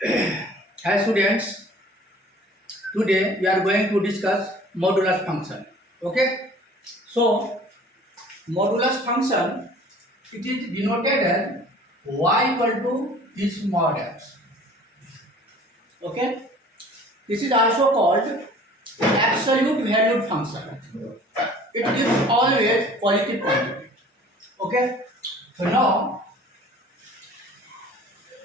Hi students, today we are going to discuss modulus function. Okay, so modulus function, it is denoted as y equal to this mod x. Okay, this is also called absolute valued function. It gives always positive quantity. Okay, so now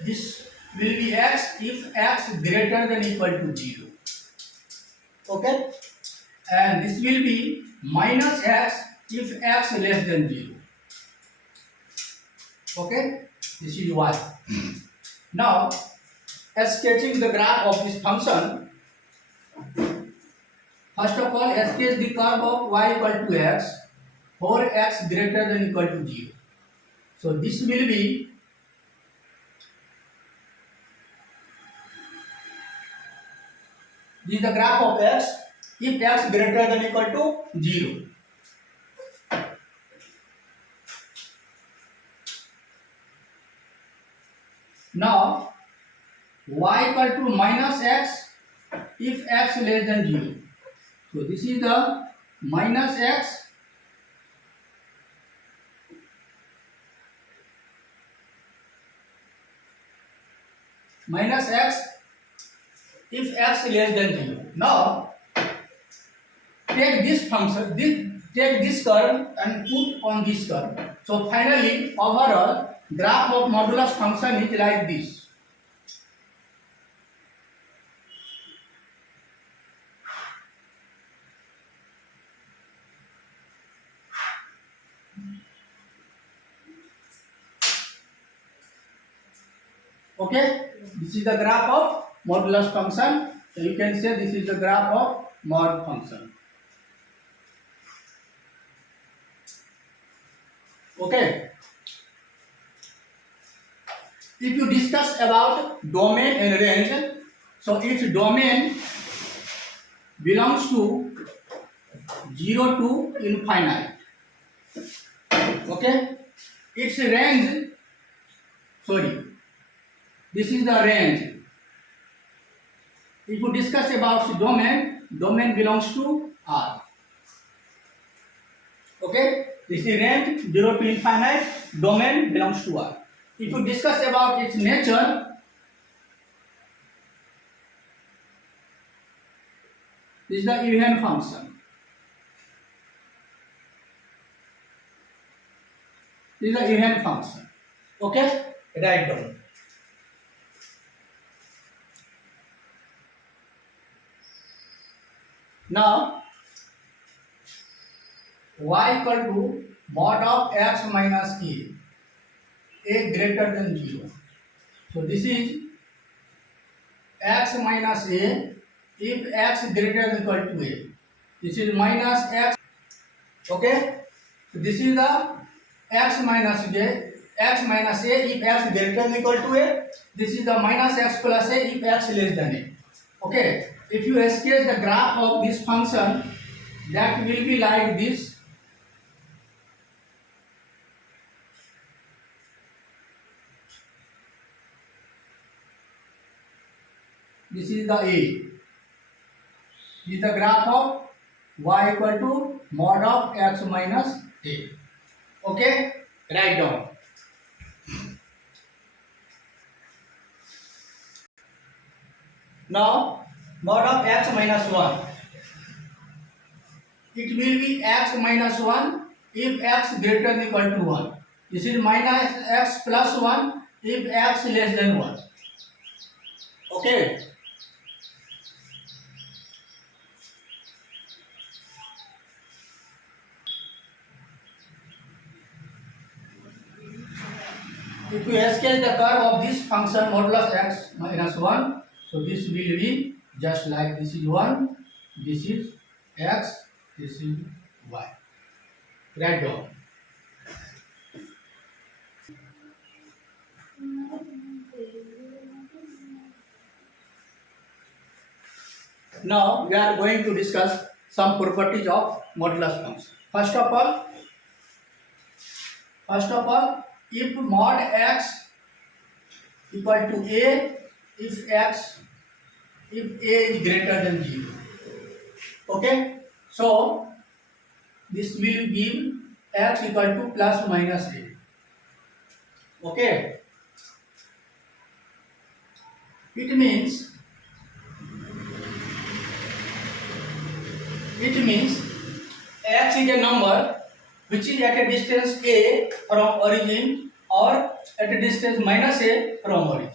this will be x if x greater than equal to 0. Okay, and this will be minus x if x less than 0. Okay, this is y. Now, as sketching the graph of this function, first of all, sketch the curve of y equal to x for x greater than equal to 0. So, this will be the graph of x if x greater than equal to 0. Now, y equal to minus x if x less than 0. So, this is the minus x minus x if x less than 0. Now, take this function, take this curve and put on this curve. So, finally, overall graph of modulus function is like this. Okay, this is the graph of modulus function. So, you can say this is the graph of mod function. Okay. If you discuss about domain and range, so its domain belongs to 0 to infinite. Okay, its range, sorry, this is the range. If you discuss about domain, domain belongs to R. Okay, this is range 0 to infinite, domain belongs to R. If you discuss about its nature, this is the even function. This is the even function. Okay, write down. Now, y equal to mod of x minus a greater than 0. So, this is x minus a if x greater than equal to a. This is minus x. Okay, so this is the x minus a if x greater than equal to a. This is the minus x plus a if x less than a. Okay, if you sketch the graph of this function, that will be like this. This is the a. This is the graph of y equal to mod of x minus a. Okay, write down. Now, mod of x minus 1. It will be x minus 1 if x greater than equal to 1. This is minus x plus 1 if x less than 1. Okay. If you sketch the curve of this function modulus x minus 1, so this will be just like this is 1, this is x, this is y. Write down. Now we are going to discuss some properties of modulus function. First of all, if mod x equal to a if x, if a is greater than 0. Okay, so this will give x equal to plus minus a. Okay, it means x is a number which is at a distance a from origin or at a distance minus a from origin.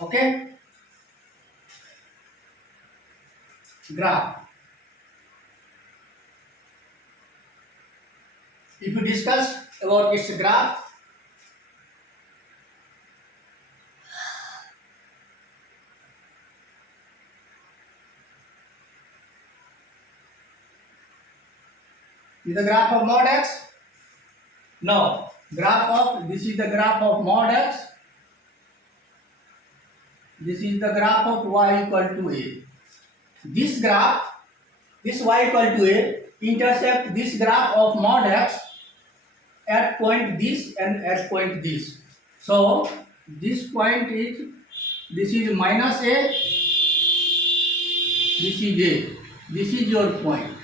Okay, graph. If you discuss about its graph, is the graph of mod x. Now, this is the graph of mod x. This is the graph of y equal to a. This graph, this y equal to a, intersect this graph of mod x at point this and at point this. So, this point is, this is minus a, this is a. This is your point.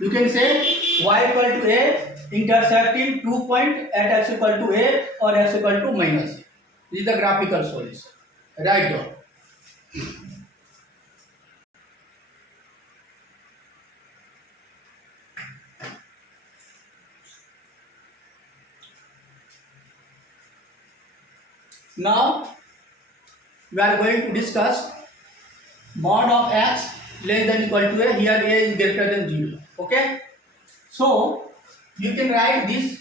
You can say y equal to a intersecting 2 points at x equal to a or x equal to minus a. This is the graphical solution. Write down. Now we are going to discuss mod of x less than equal to a. Here a is greater than 0. Okay, so you can write this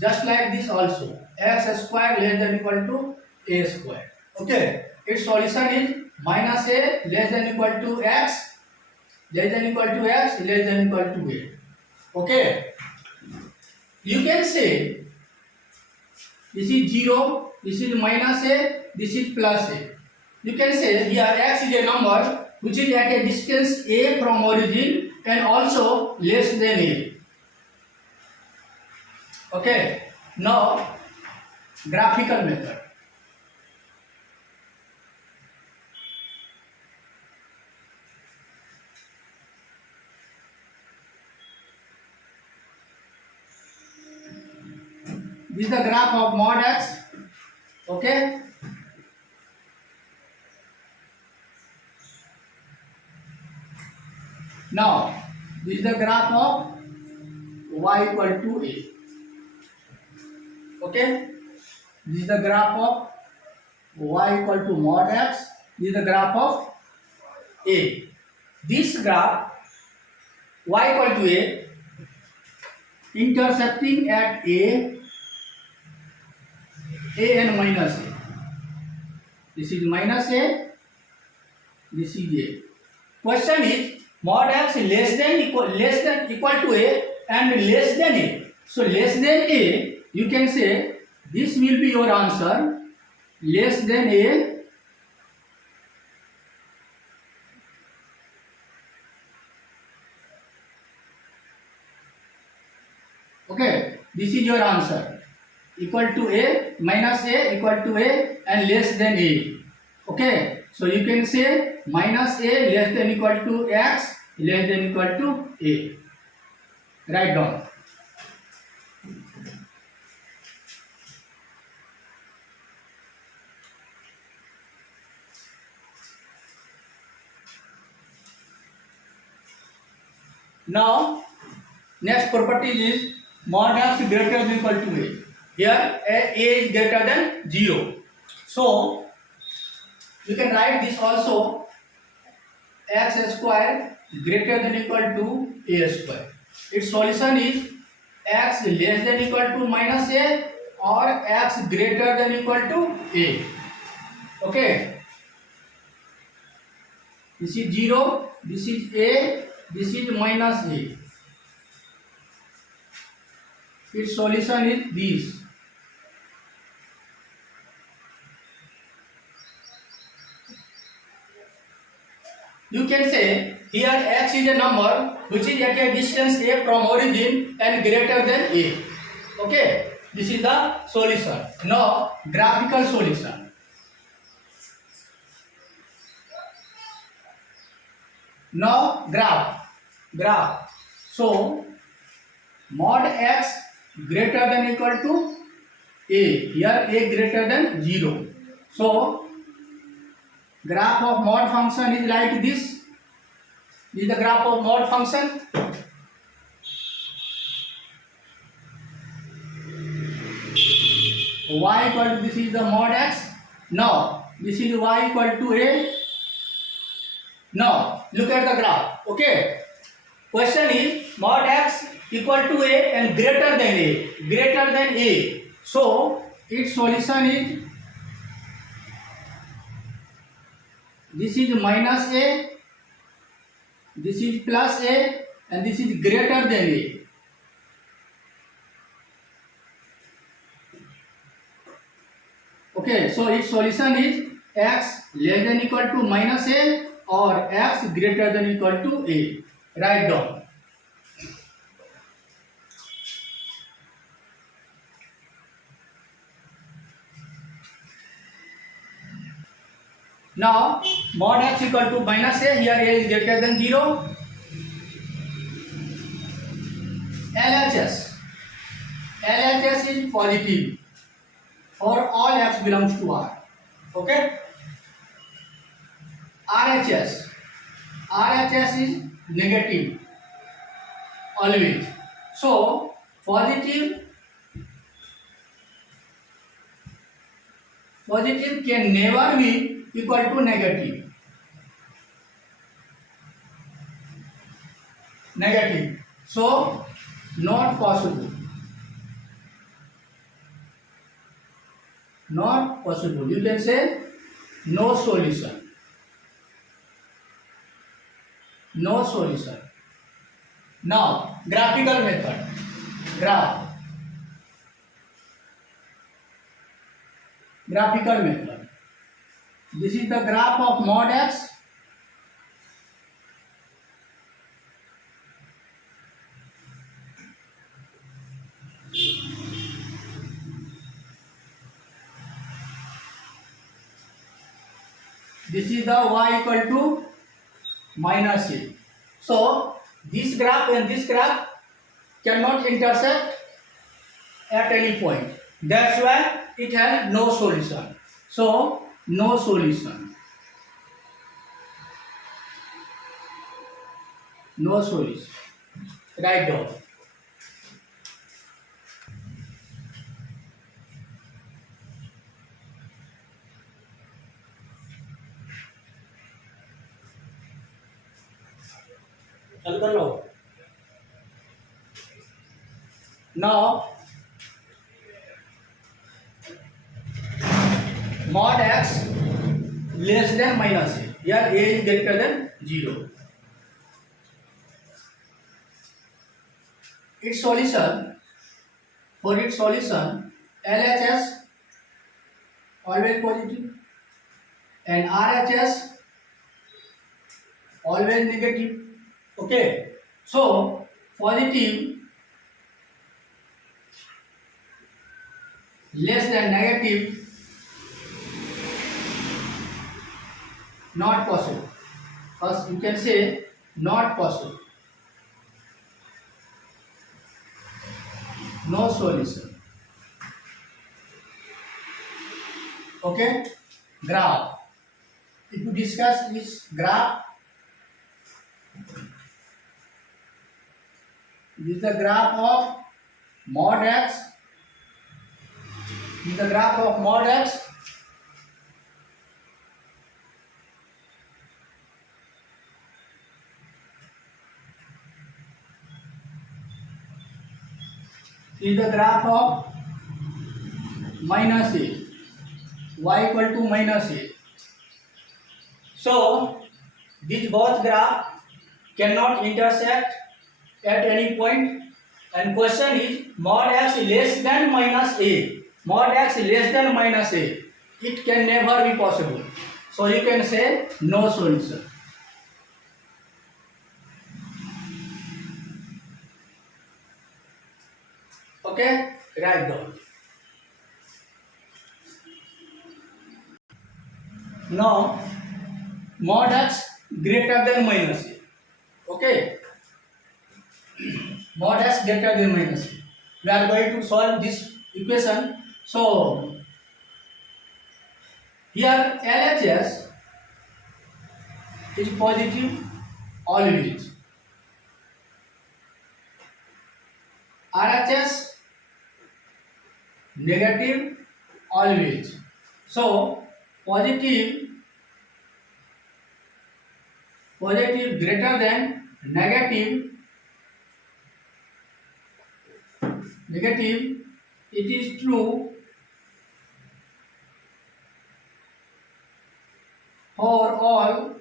just like this also. X square less than equal to a square. Okay, its solution is minus a less than equal to x, less than equal to x, less than equal to a. Okay, you can say this is 0, this is minus a, this is plus a. You can say here x is a number which is at a distance a from origin and also less than a. Okay, now graphical method. This is the graph of mod x. Okay, now this is the graph of y equal to a. Okay, this is the graph of y equal to mod x. This is the graph of a. This graph y equal to a intersecting at a and minus a. This is minus a, this is a. Question is mod x less than equal to a and less than a. So less than a, you can say this will be your answer. Less than a, okay, this is your answer. Equal to a, minus a, equal to a and less than a. Okay, so you can say minus a less than equal to x, less than equal to a. Write down. Now, next property is mod x greater than equal to a. Here a is greater than 0. So, you can write this also, x square greater than equal to a square. Its solution is x less than equal to minus a or x greater than equal to a. Okay, this is 0, this is a, this is minus a. Its solution is this. You can say here x is a number which is at a distance a from origin and greater than a. Okay, this is the solution. Now graphical solution. Now graph. So mod x greater than equal to a. Here a greater than 0. So graph of mod function is like this. This is the graph of mod function. Y equal to, this is the mod x. Now this is y equal to a. Now look at the graph. Okay. Question is mod x equal to a and greater than a. Greater than a. So its solution is, this is minus a, this is plus a, and this is greater than a. Okay, so its solution is x less than equal to minus a or x greater than equal to a. Write down. Now mod x equal to minus a, here a is greater than 0. LHS is positive for all x belongs to R. Okay. RHS is negative always. So positive can never be equal to negative. So not possible. You can say no solution. Now graphical method. Graphical method. This is the graph of mod x. This is the y equal to minus a. So this graph and this graph cannot intersect at any point. That's why it has no solution. So no solution. Write down. Now mod x less than minus a. Here a is greater than 0. Its solution, LHS always positive and RHS always negative. Okay, so positive less than negative not possible. First you can say not possible. No solution. Okay, graph. If you discuss this graph, this is the graph of mod x. This is the graph of mod x. This is the graph of minus a. Y equal to minus a. So these both graph cannot intersect at any point, and question is mod x less than minus a. Mod x less than minus a. It can never be possible. So you can say no solution. Okay, write down. Now mod x greater than minus a. Okay, mod x greater than minus a. We are going to solve this equation. So here LHS is positive always, RHS negative always. So positive greater than negative, it is true for all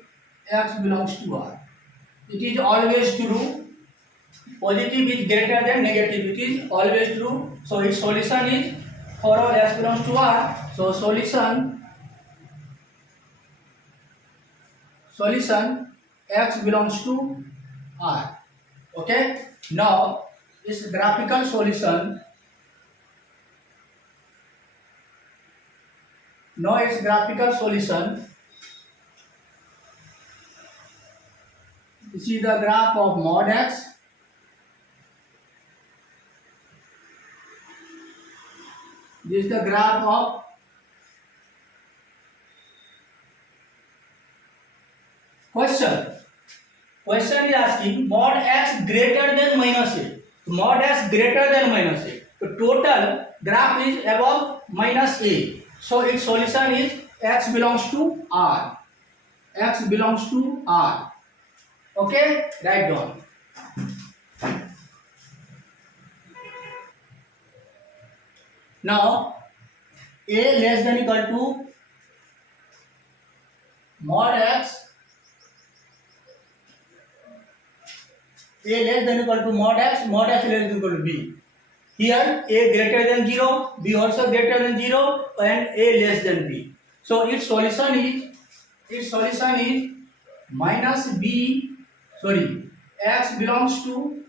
x belongs to R. It is always true. Positive is greater than negative. It is always true. So its solution is for all x belongs to R. So solution x belongs to R. Okay. Now its graphical solution. This is the graph of mod x. This is the graph of question. Question is asking mod x greater than minus a. Mod x greater than minus a. The total graph is above minus a. So its solution is x belongs to R. X belongs to R. Okay, write down. Now a less than equal to mod x. A less than equal to mod x less than equal to b. Here a greater than 0, b also greater than 0, and a less than b. So its solution is minus b. Sorry, x belongs to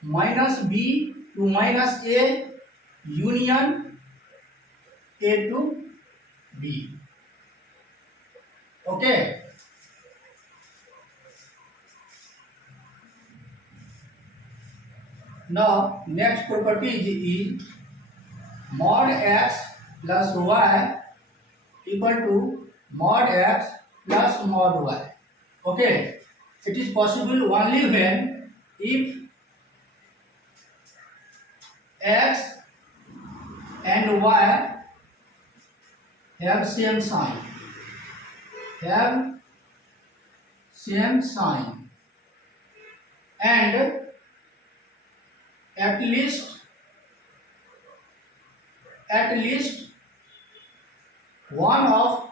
minus b to minus a union a to b. Okay. Now next property is mod x plus y equal to mod x plus mod y. Okay, it is possible only when if x and y have same sign, and at least one of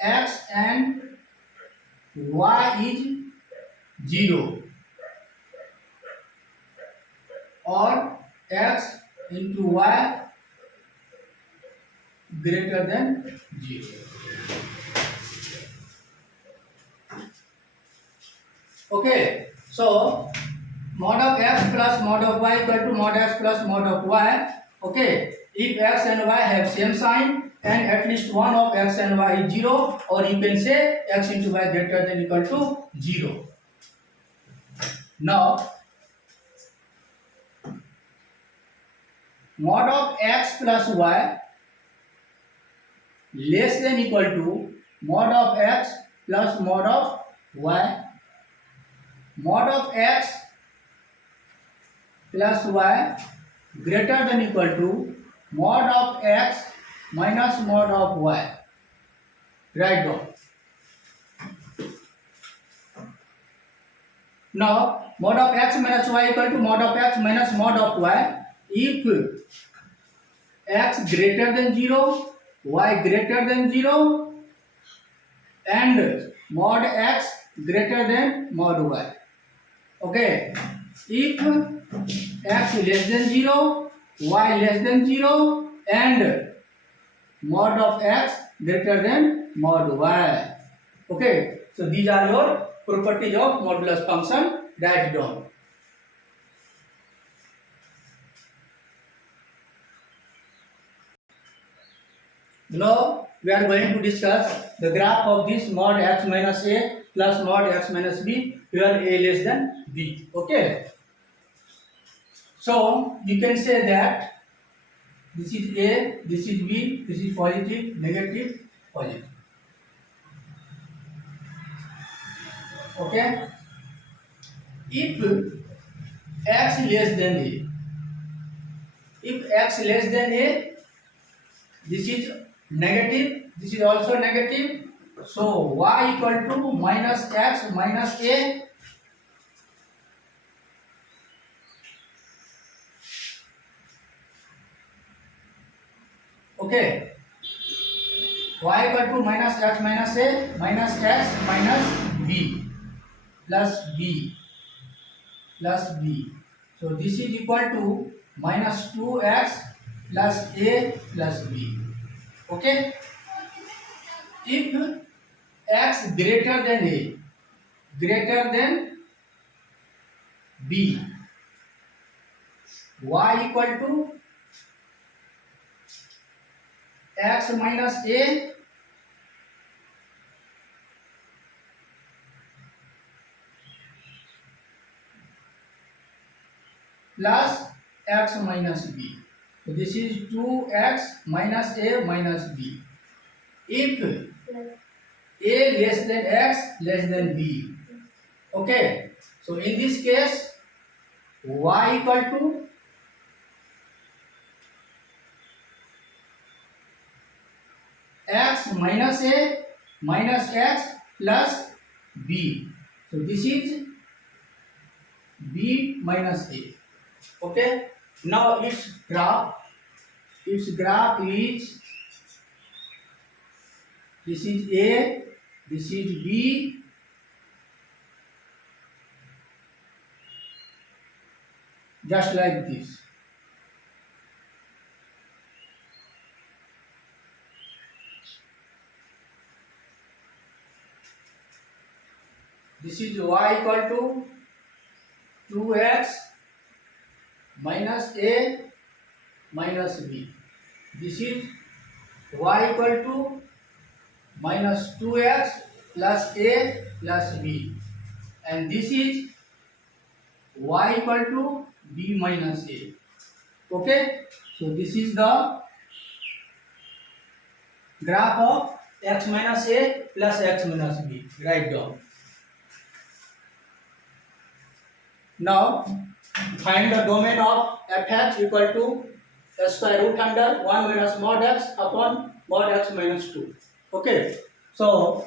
x and y is 0, or x into y greater than 0. Okay, so mod of x plus mod of y equal to mod x plus mod of y. Okay, if x and y have same sign and at least one of x and y is 0, or you can say x into y greater than equal to 0. Now mod of x plus y less than equal to mod of x plus mod of y. Mod of x plus y greater than equal to mod of x minus mod of y. Write down. Now mod of x minus y equal to mod of x minus mod of y. If x greater than 0, y greater than 0, and mod x greater than mod y. Okay, if x less than 0, y less than 0, and mod of x greater than mod y. Okay, so these are your properties of modulus function. Write down. Now we are going to discuss the graph of this mod x minus a plus mod x minus b where a less than b. Okay. So you can say that this is a, this is b, this is positive, negative, positive. Okay. If x less than a, if x less than a, this is negative, this is also negative. So y equal to minus x minus a. Okay. Y equal to minus x minus a minus x minus b plus b plus b. So this is equal to minus 2x plus a plus b. Okay. If x greater than a, greater than b, y equal to x minus a plus x minus b. So this is 2x minus a minus b. If a less than x less than b. Okay. So in this case y equal to x minus a minus x plus b. So this is b minus a. Okay. Now its graph is, this is a, this is b, just like this. This is y equal to 2x minus a minus b. This is y equal to minus 2x plus a plus b. And this is y equal to b minus a. Okay. So this is the graph of x minus a plus x minus b. Write down. Now find the domain of fx equal to square root under 1 minus mod x upon mod x minus 2. Okay. So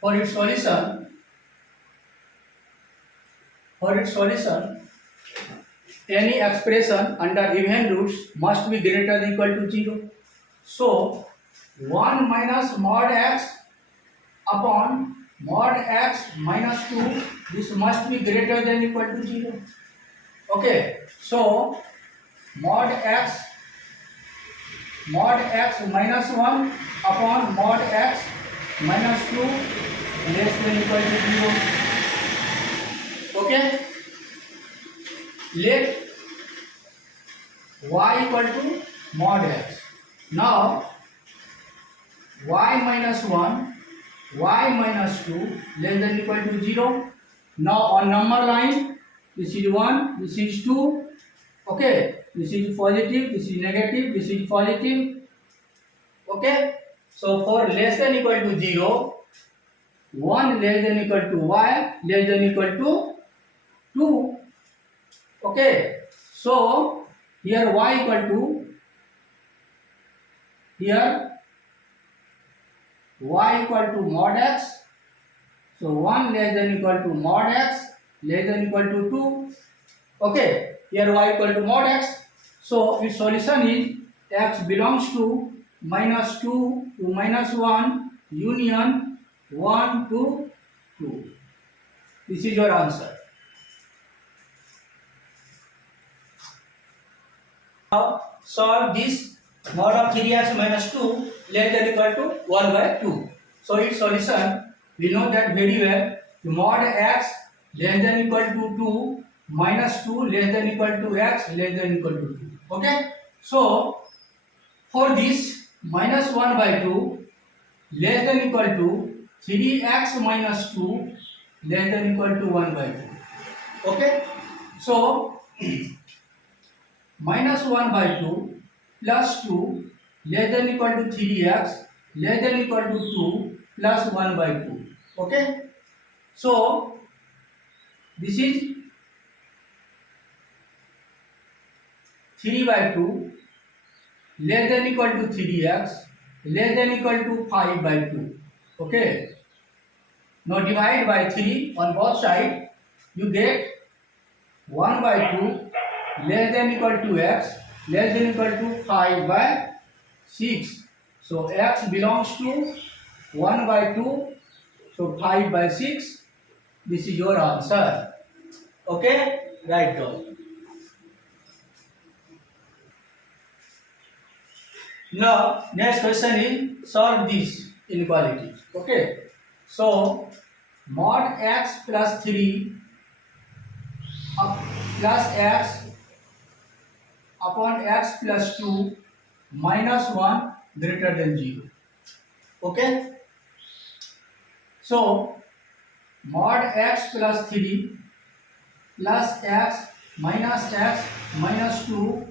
for its solution, any expression under even roots must be greater than equal to 0. So 1 minus mod x upon mod x minus 2, this must be greater than equal to 0. Okay. So mod x minus 1 upon mod x minus 2 less than equal to 0. Okay. Let y equal to mod x. Now y minus 1, y minus 2 less than equal to 0. Now on number line, this is 1, this is 2. Okay. This is positive, this is negative, this is positive. Okay. So for less than equal to 0, 1 less than equal to y less than equal to 2. Okay. So here y equal to, here y equal to mod x. So 1 less than equal to mod x less than equal to 2. Okay. Here y equal to mod x. So its solution is x belongs to minus 2 to minus 1 union 1 to 2. This is your answer. Now solve this mod of 3x minus 2 less than equal to 1 by 2. So its solution, we know that very well. Mod x less than equal to 2 minus 2 less than equal to x less than equal to 2. Okay. So for this minus 1 by 2 less than equal to 3x minus 2 less than equal to 1 by 2. Okay, so minus 1 by 2 plus 2 less than equal to 3x less than equal to 2 plus 1 by 2. Okay, so this is 3 by 2 less than equal to 3x less than equal to 5 by 2. Okay, now divide by 3 on both sides, you get 1 by 2 less than equal to x less than equal to 5 by 6. So x belongs to 1 by 2, so 5 by 6. This is your answer. Okay, write down. Now next question is solve these inequalities. Okay, so mod x plus 3 plus x upon x plus 2 minus 1 greater than 0. Okay, so mod x plus 3 plus x minus 2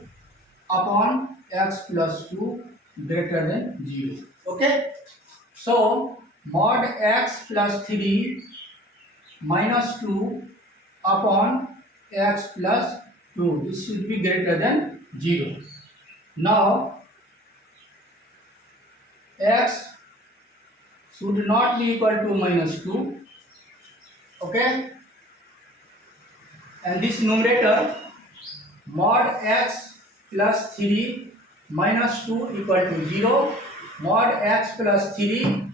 upon x plus 2 greater than 0. Okay, so mod x plus 3 minus 2 upon x plus 2, this should be greater than 0. Now x should not be equal to minus 2. Okay, and this numerator mod x plus 3 minus 2 equal to 0, mod x plus 3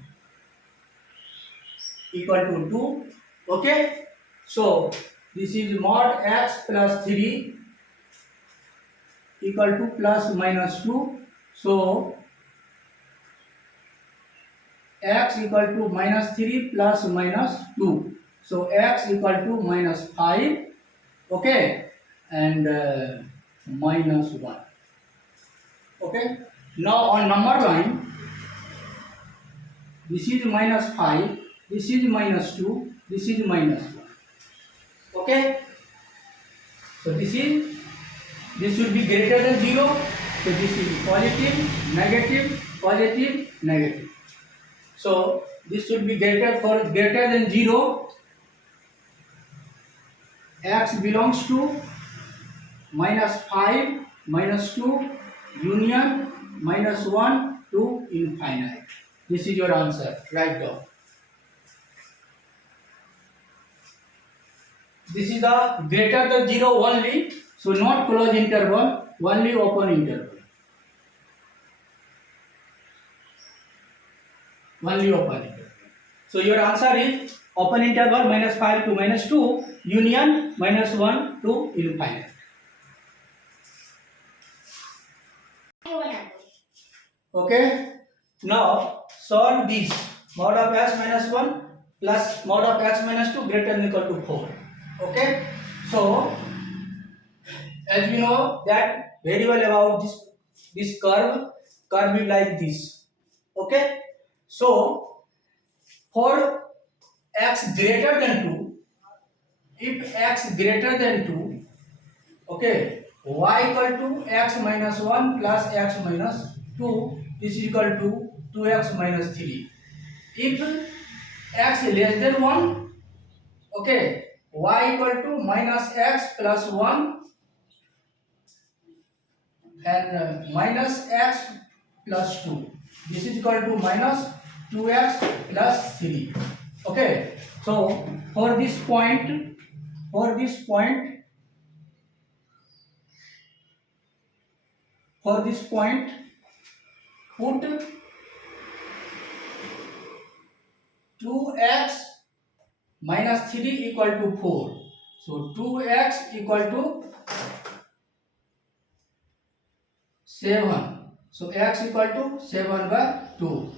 equal to 2. Okay, so this is mod x plus 3 equal to plus minus 2. So x equal to minus 3 plus minus 2. So x equal to minus 5. Okay, and minus 1. Okay, now on number line, this is minus 5, this is minus 2, this is minus 1. Okay, so this should be greater than 0. So this is positive, negative, negative. So this should be greater than 0. X belongs to minus 5, minus 2, union, minus 1 to infinite. This is your answer. Write down. This is the greater than 0 only. So not close interval, only open interval. Only open interval. So your answer is open interval minus 5 to minus 2, union minus 1 to infinite. Okay, now solve this. Mod of x minus 1 plus mod of x minus 2 greater than equal to 4. Okay, so as we know that very well about this curve is like this. Okay, so for x greater than 2, if x greater than 2, okay, y equal to x minus 1 plus x minus 2 is equal to 2x minus 3. If x less than 1, okay, y equal to minus x plus 1 and minus x plus 2. This is equal to minus 2x plus 3. Okay, so for this point, put 2x minus 3 equal to 4. So 2x equal to 7. So x equal to 7 by 2.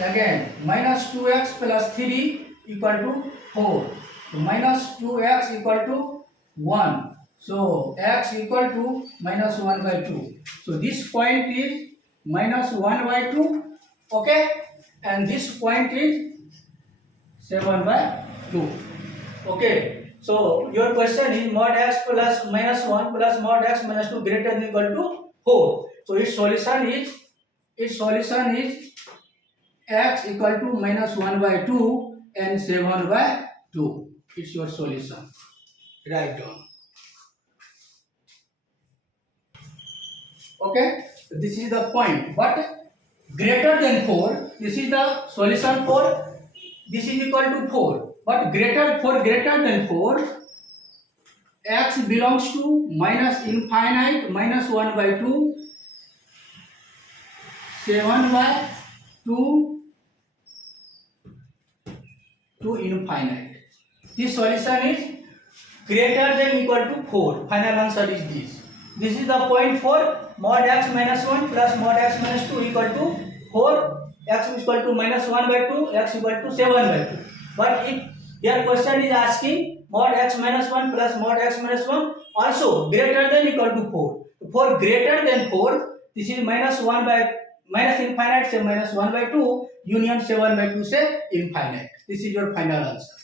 Again, minus 2x plus 3 equal to 4. So minus 2x equal to 1. So x equal to minus 1 by 2. So this point is minus 1 by 2. Okay, and this point is 7 by 2. Okay, so your question is mod x plus minus 1 plus mod x minus 2 greater than equal to 4. So its solution is x equal to minus 1 by 2 and 7 by 2. It's your solution. Write down. Okay, this is the point. But greater than 4, this is the solution for this is equal to 4. But greater than 4, x belongs to minus infinite minus 1 by 2, 7 by 2 to infinite. This solution is greater than equal to 4. Final answer is this. This is the point for mod x minus 1 plus mod x minus 2 equal to 4. X is equal to minus 1 by 2, x equal to 7 by 2. But if your question is asking mod x minus 1 plus mod x minus 1 also greater than equal to 4. For greater than 4, this is minus 1 by minus infinite say minus 1 by 2 union 7 by 2 say infinite. This is your final answer.